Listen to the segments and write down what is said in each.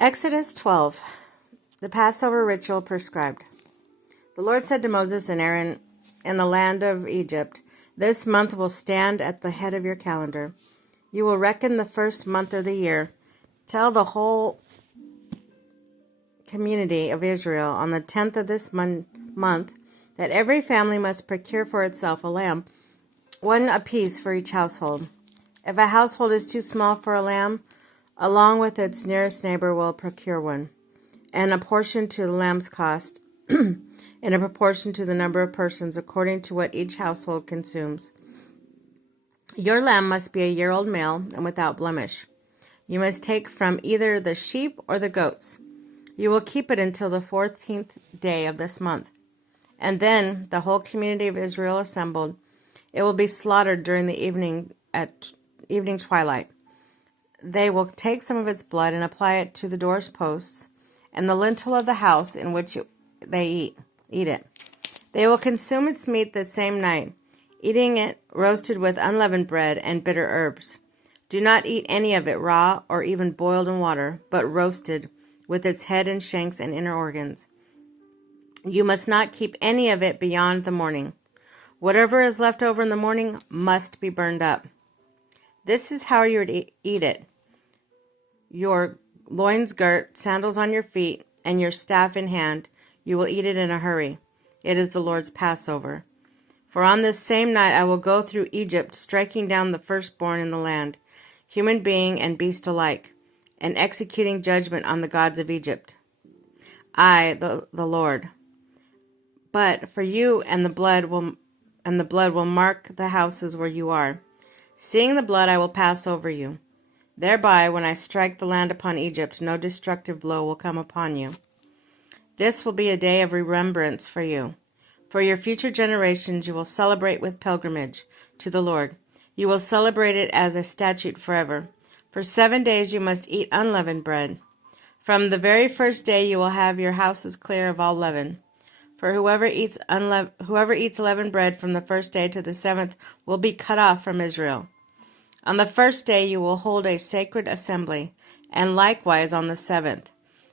Exodus 12, the Passover ritual prescribed. The Lord said to Moses and Aaron in the land of Egypt, "This month will stand at the head of your calendar. You will reckon the first month of the year. Tell the whole community of Israel on the 10th of this month that every family must procure for itself a lamb, one apiece for each household. If a household is too small for a lamb, along with its nearest neighbor will procure one, and a portion to the lamb's cost, in a proportion to the number of persons, according to what each household consumes. Your lamb must be a year-old male and without blemish. You must take from either the sheep or the goats. You will keep it until the 14th day of this month. And then the whole community of Israel assembled. It will be slaughtered during the evening at evening twilight. They will take some of its blood and apply it to the doorposts and the lintel of the house in which they eat it. They will consume its meat the same night, eating it roasted with unleavened bread and bitter herbs. Do not eat any of it raw or even boiled in water, but roasted, with its head and shanks and inner organs. You must not keep any of it beyond the morning. Whatever is left over in the morning must be burned up. This is how you would eat it. Your loins girt, sandals on your feet, and your staff in hand. You will eat it in a hurry. It is the Lord's Passover. For on this same night I will go through Egypt, striking down the firstborn in the land, human being and beast alike, and executing judgment on the gods of Egypt. I, the Lord. But for you and the blood will mark the houses where you are. Seeing the blood, I will pass over you. Thereby, when I strike the land upon Egypt, no destructive blow will come upon you. This will be a day of remembrance for you. For your future generations, you will celebrate with pilgrimage to the Lord. You will celebrate it as a statute forever. For 7 days you must eat unleavened bread. From the very first day you will have your houses clear of all leaven. For whoever eats leavened bread from the first day to the 7th will be cut off from Israel. On the first day you will hold a sacred assembly, and likewise on the 7th.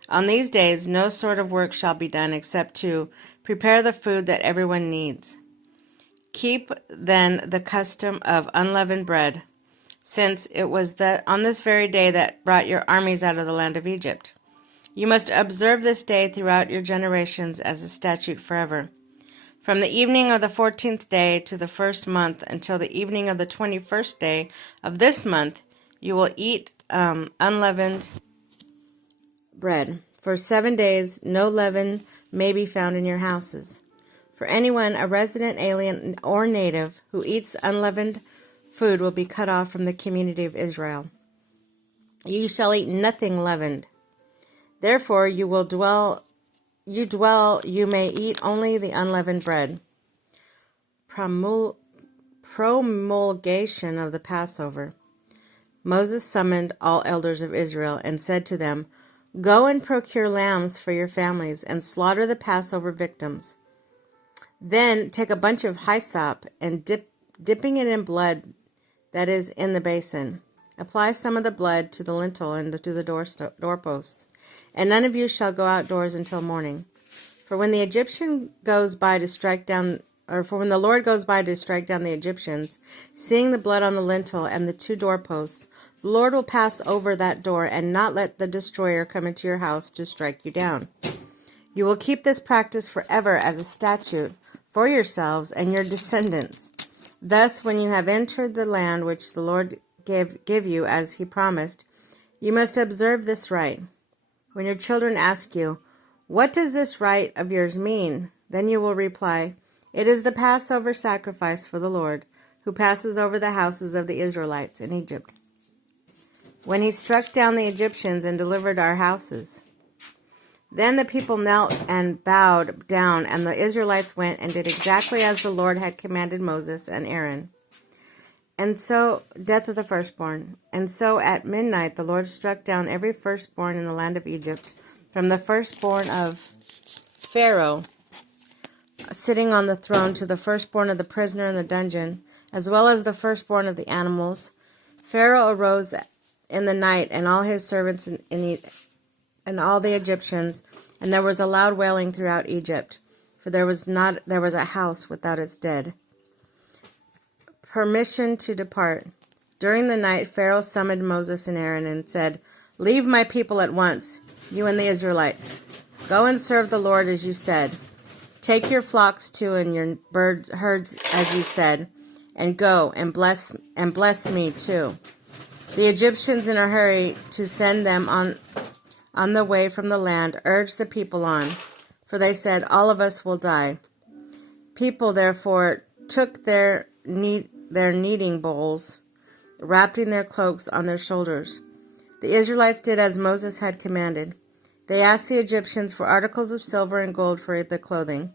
On these days no sort of work shall be done except to prepare the food that everyone needs. Keep then the custom of unleavened bread, since it was on this very day that brought your armies out of the land of Egypt. You must observe this day throughout your generations as a statute forever. From the evening of the 14th day to the first month until the evening of the 21st day of this month, you will eat unleavened bread. For 7 days no leaven may be found in your houses. For anyone, a resident, alien, or native, who eats unleavened food will be cut off from the community of Israel. You shall eat nothing leavened. Therefore you may eat only the unleavened bread. Promulgation of the Passover. Moses summoned all elders of Israel and said to them, "Go and procure lambs for your families and slaughter the Passover victims. Then take a bunch of hyssop and dipping it in blood that is in the basin. Apply some of the blood to the lintel and to the doorposts, and none of you shall go outdoors until morning. For when the Lord goes by to strike down the Egyptians, seeing the blood on the lintel and the 2 doorposts, the Lord will pass over that door and not let the destroyer come into your house to strike you down. You will keep this practice forever as a statute for yourselves and your descendants. Thus, when you have entered the land which the Lord give you as he promised, you must observe this rite. When your children ask you, 'What does this rite of yours mean?' then you will reply, 'It is the Passover sacrifice for the Lord, who passes over the houses of the Israelites in Egypt, when he struck down the Egyptians and delivered our houses.' Then the people knelt and bowed down, and the Israelites went and did exactly as the Lord had commanded Moses and Aaron. And so, death of the firstborn. And so at midnight the Lord struck down every firstborn in the land of Egypt, from the firstborn of Pharaoh sitting on the throne to the firstborn of the prisoner in the dungeon, as well as the firstborn of the animals. Pharaoh arose in the night, and all his servants and all the Egyptians, and there was a loud wailing throughout Egypt, for there was a house without its dead. Permission to depart. During the night, Pharaoh summoned Moses and Aaron and said, "Leave my people at once, you and the Israelites. Go and serve the Lord as you said. Take your flocks too and your herds as you said, and go and bless me too." The Egyptians, in a hurry to send them on the way from the land, urged the people on, for they said, "All of us will die." People therefore took their kneading bowls, wrapping their cloaks on their shoulders. The Israelites did as Moses had commanded. They asked the Egyptians for articles of silver and gold for the clothing.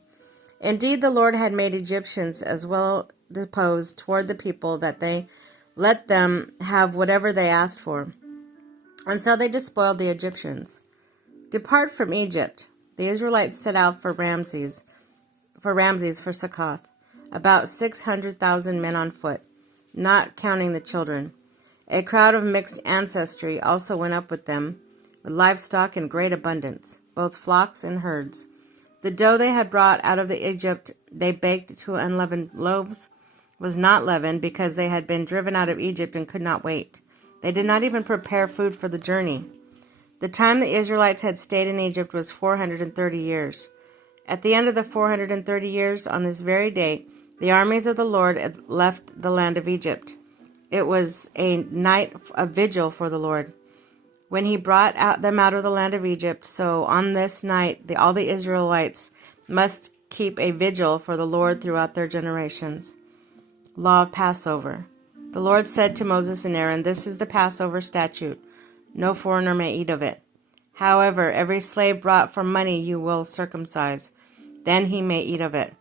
Indeed, the Lord had made Egyptians as well disposed toward the people that they let them have whatever they asked for. And so they despoiled the Egyptians. Depart from Egypt. The Israelites set out for Ramses for Succoth, about 600,000 men on foot, not counting the children. A crowd of mixed ancestry also went up with them, with livestock in great abundance, both flocks and herds. The dough they had brought out of the Egypt they baked to unleavened loaves was not leavened, because they had been driven out of Egypt and could not wait. They did not even prepare food for the journey. The time the Israelites had stayed in Egypt was 430 years. At the end of the 430 years, on this very day, the armies of the Lord had left the land of Egypt. It was a night of vigil for the Lord, when he brought them out of the land of Egypt. So on this night, all the Israelites must keep a vigil for the Lord throughout their generations. Law of Passover. The Lord said to Moses and Aaron, "This is the Passover statute. No foreigner may eat of it. However, every slave brought for money you will circumcise. Then he may eat of it.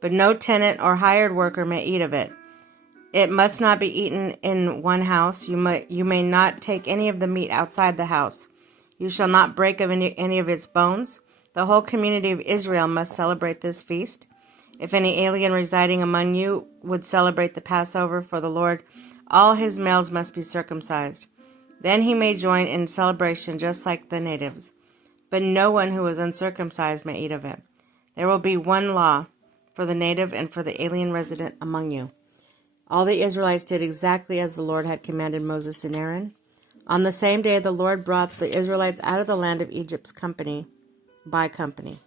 But no tenant or hired worker may eat of it. It must not be eaten in one house. You may not take any of the meat outside the house. You shall not break of any of its bones. The whole community of Israel must celebrate this feast. If any alien residing among you would celebrate the Passover for the Lord, all his males must be circumcised. Then he may join in celebration just like the natives. But no one who is uncircumcised may eat of it. There will be one law for the native and for the alien resident among you." All the Israelites did exactly as the Lord had commanded Moses and Aaron. On the same day, the Lord brought the Israelites out of the land of Egypt by company.